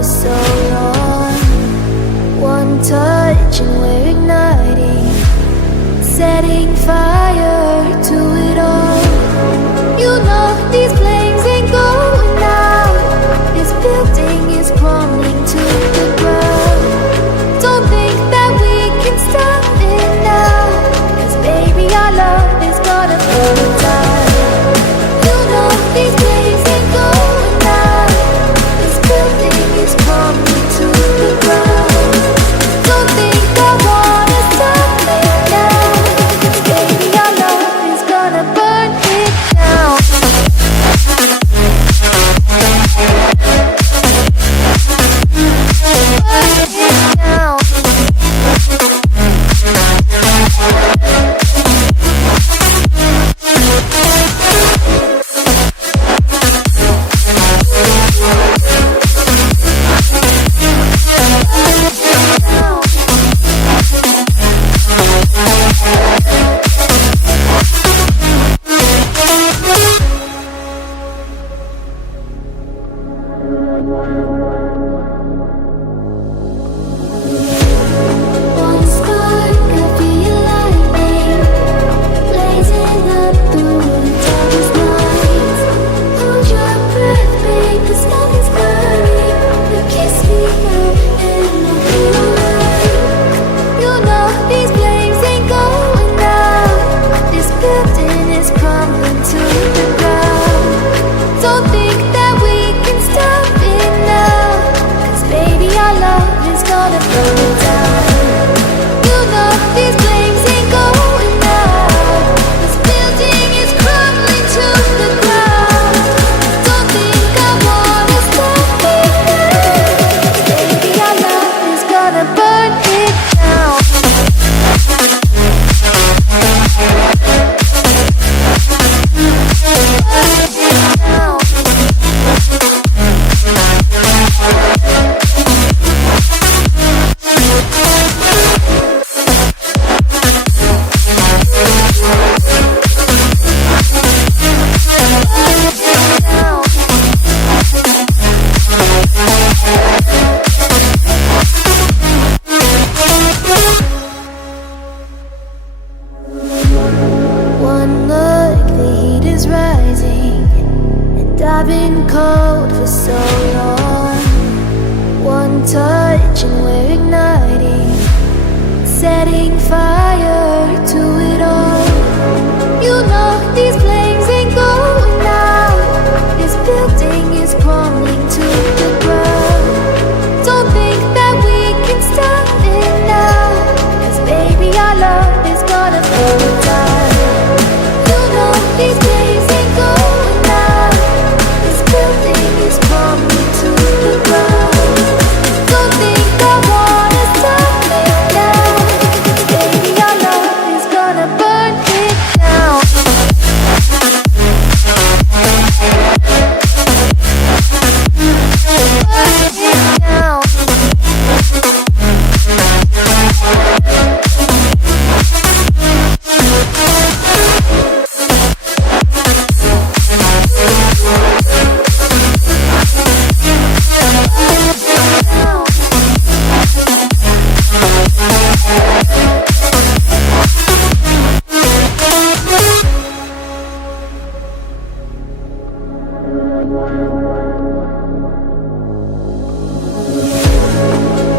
for so long. One touch and we're igniting, setting fire to it all. You know these flames ain't going out. This building is crumbling to the ground. Don't think that we can stop it now, 'cause baby our love is gonna burn it down. You know these flames ain't going out. This building is crumbling to the ground. Don't think I wanna stop it now, 'cause baby our love is gonna burn it down. One spark of your lightning, blazing up through the darkest nights. Hold your breath, babe, the smoke is burning. You kiss me now, and I'll be alright. You know these flames ain't going out. This building is crumbling to the ground. Don't think that we can stop it now, 'cause baby our love is gonna burn it down. You know these flames ain't going out. This building is crumbling to the ground. Don't think I wanna stop it now, baby our love is gonna burn it down. One look, the heat is rising, and I've been cold for so long. One touch and we're igniting, setting fire to it all. You know these flames ain't going out. This building is crumbling to the ground. Don't think that we can stop it now, 'cause baby our love is gonna burn it down. You know these flames ain't going out. This building is crumbling to the ground. Don't think I wanna stop it now, 'cause baby our love is gonna burn it down.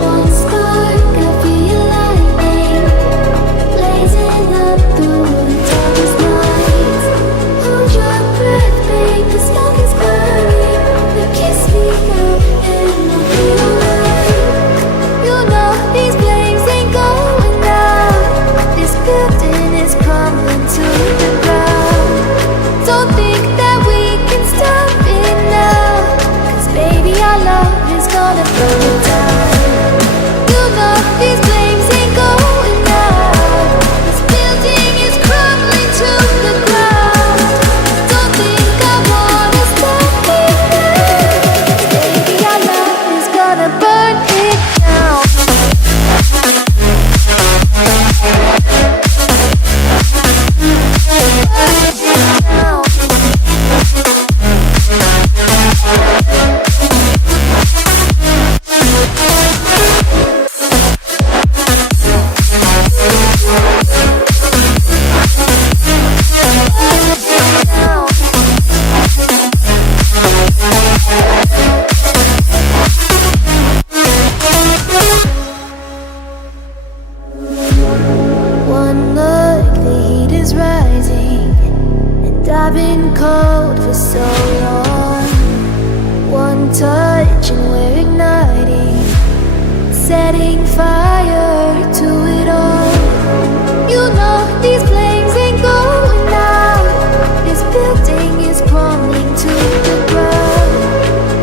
One spark of your lightning, blazing up through the darkest nights. Hold your breath, babe, the smoke is burning. You kiss me now, and I'll be alright. You know these flames ain't going out. This building is crumbling to the ground. Don't think that we can stop it now, 'cause baby our love is gonna burn it down. You know these flames ain't going out. This building is crumbling to the ground. Don't think I wanna stop it now, baby our love is gonna burn it down. Burn it down. I've been cold for so long. One touch and we're igniting, setting fire to it all. You know these flames ain't going out. This building is crumbling to the ground.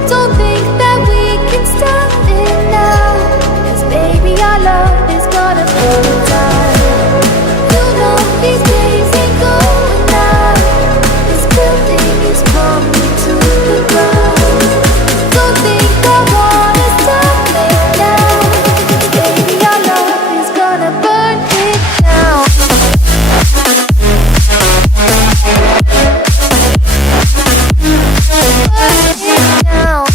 Don't think that we can stop it now, 'cause baby our love is gonna burn down. You know these flames ain't going out. This building is crumbling to the ground. Don't think I wanna stop it now, 'cause baby our love is gonna burn it down. Burn it down.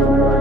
Down.